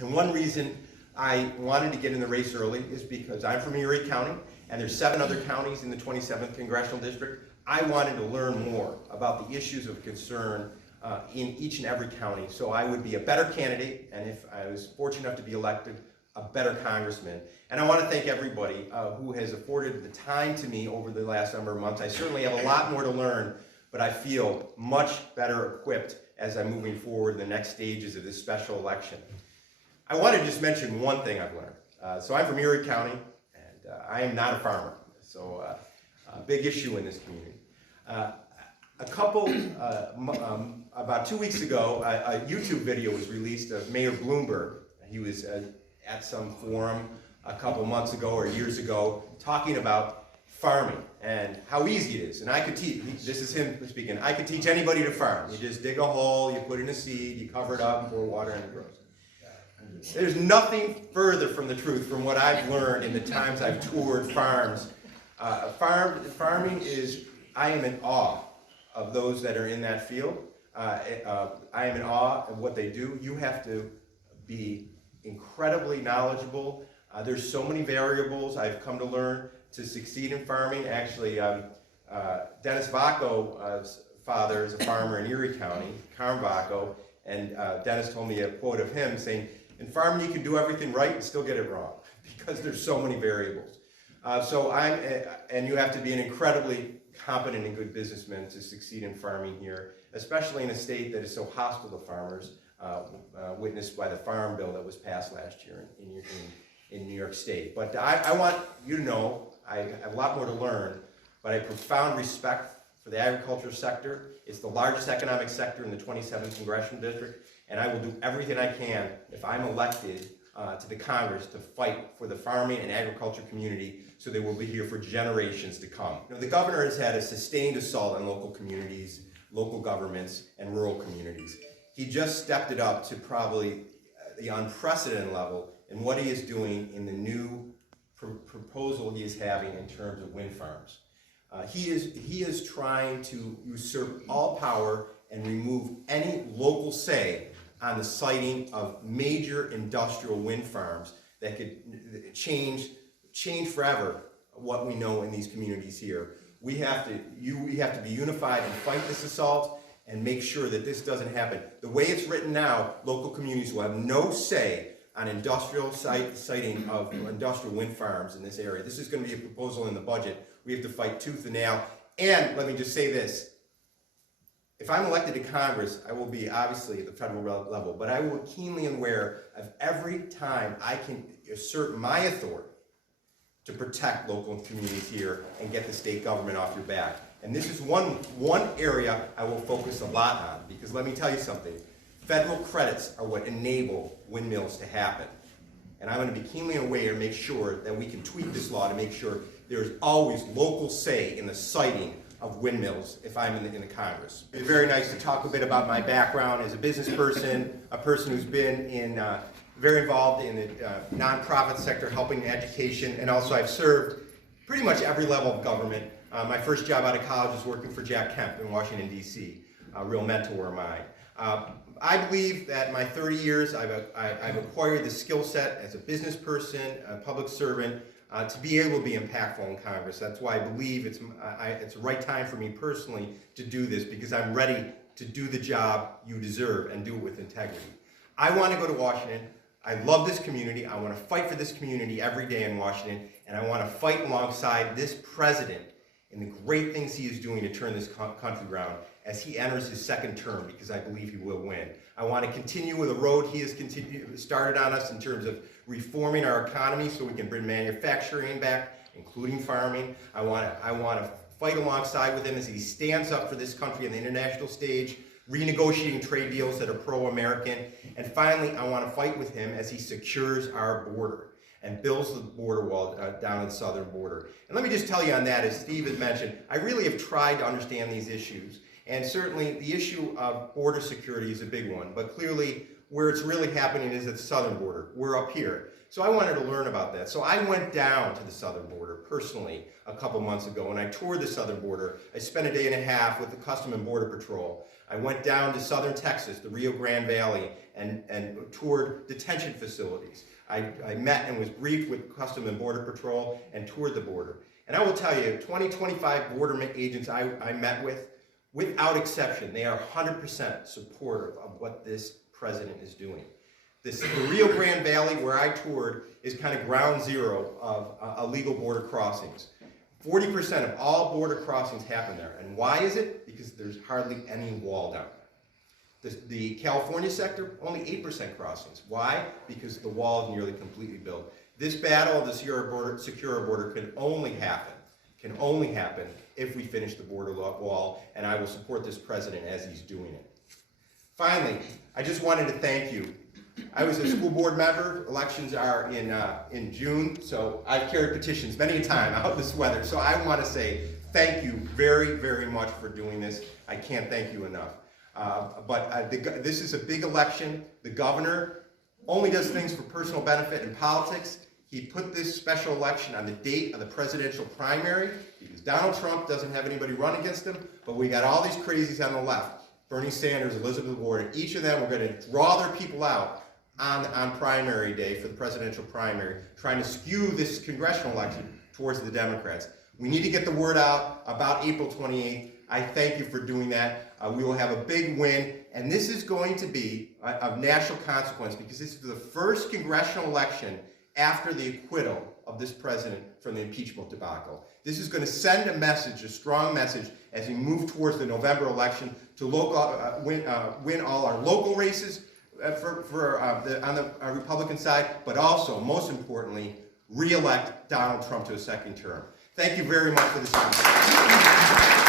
And one reason I wanted to get in the race early is because I'm from Erie County, and there's 7 other counties in the 27th Congressional District. I wanted to learn more about the issues of concern in each and every county, so I would be a better candidate, and if I was fortunate enough to be elected, a better congressman. And I want to thank everybody who has afforded the time to me over the last number of months. I certainly have a lot more to learn, but I feel much better equipped as I'm moving forward in the next stages of this special election. I want to just mention one thing I've learned. So I'm from Erie County, and I am not a farmer, so a big issue in this community. About 2 weeks ago, a YouTube video was released of Mayor Bloomberg. He was at some forum a couple months ago or years ago talking about farming and how easy it is. And I could teach, this is him speaking, I could teach anybody to farm. You just dig a hole, you put in a seed, you cover it up, pour water, and it grows. There's nothing further from the truth from what I've learned in the times I've toured farms. Farming is, I am in awe of those that are in that field. I am in awe of what they do. You have to be incredibly knowledgeable. There's so many variables I've come to learn to succeed in farming. Actually, Dennis Vacco's father is a farmer in Erie County, Carm Vacco, and Dennis told me a quote of him saying, in farming you can do everything right and still get it wrong because there's so many variables. And you have to be an incredibly competent and good businessman to succeed in farming here, especially in a state that is so hostile to farmers, witnessed by the Farm Bill that was passed last year in New York State. But I want you to know I have a lot more to learn, but I have profound respect for the agriculture sector. It's the largest economic sector in the 27th Congressional District, and I will do everything I can if I'm elected to the Congress to fight for the farming and agriculture community so they will be here for generations to come. You know, the governor has had a sustained assault on local communities, local governments, and rural communities. He just stepped it up to probably the unprecedented level in what he is doing in the new proposal he is having in terms of wind farms. He is trying to usurp all power and remove any local say on the siting of major industrial wind farms that could change forever what we know in these communities here. We have to be unified and fight this assault and make sure that this doesn't happen. The way it's written now, local communities will have no say on industrial siting of industrial wind farms in this area. This is going to be a proposal in the budget. We have to fight tooth and nail. And let me just say this. If I'm elected to Congress, I will be obviously at the federal level, but I will be keenly aware of every time I can assert my authority to protect local communities here and get the state government off your back. And this is one area I will focus a lot on, because let me tell you something. Federal credits are what enable windmills to happen. And I'm going to be keenly aware and make sure that we can tweak this law to make sure there's always local say in the siting of windmills if I'm in the Congress. It's very nice to talk a bit about my background as a business person, a person who's been very involved in the nonprofit sector, helping in education, and also I've served pretty much every level of government. My first job out of college was working for Jack Kemp in Washington, D.C., a real mentor of mine. I believe that in my 30 years I've acquired the skill set as a business person, a public servant, to be able to be impactful in Congress. That's why I believe it's the right time for me personally to do this, because I'm ready to do the job you deserve and do it with integrity. I want to go to Washington. I love this community. I want to fight for this community every day in Washington, and I want to fight alongside this president in the great things he is doing to turn this country around as he enters his second term, because I believe he will win. I want to continue with the road he has started on us in terms of reforming our economy so we can bring manufacturing back, including farming. I want to fight alongside with him as he stands up for this country on the international stage, renegotiating trade deals that are pro-American. And finally, I want to fight with him as he secures our border and builds the border wall down the southern border. And let me just tell you on that, as Steve had mentioned, I really have tried to understand these issues. And certainly the issue of border security is a big one, but clearly where it's really happening is at the southern border. We're up here. So I wanted to learn about that. So I went down to the southern border personally a couple months ago, and I toured the southern border. I spent a day and a half with the Custom and Border Patrol. I went down to southern Texas, the Rio Grande Valley, and toured detention facilities. I met and was briefed with Customs and Border Patrol and toured the border. And I will tell you, 25 border agents I met with, without exception, they are 100% supportive of what this president is doing. The Rio Grande Valley, where I toured, is kind of ground zero of illegal border crossings. 40% of all border crossings happen there. And why is it? Because there's hardly any wall down there. The California sector, only 8% crossings. Why? Because the wall is nearly completely built. This battle of the secure border can only happen if we finish the border wall, and I will support this president as he's doing it. Finally, I just wanted to thank you. I was a school board member. Elections are in June, so I've carried petitions many a time out in this weather. So I want to say thank you very, very much for doing this. I can't thank you enough. This is a big election. The governor only does things for personal benefit in politics. He put this special election on the date of the presidential primary because Donald Trump doesn't have anybody run against him, but we got all these crazies on the left, Bernie Sanders, Elizabeth Warren. Each of them, we're going to draw their people out on primary day for the presidential primary, trying to skew this congressional election towards the Democrats. We need to get the word out about April 28th. I thank you for doing that. We will have a big win, and this is going to be of national consequence because this is the first congressional election after the acquittal of this president from the impeachment debacle. This is going to send a message, a strong message, as we move towards the November election to win all our local races on the Republican side, but also, most importantly, re-elect Donald Trump to a second term. Thank you very much for this time.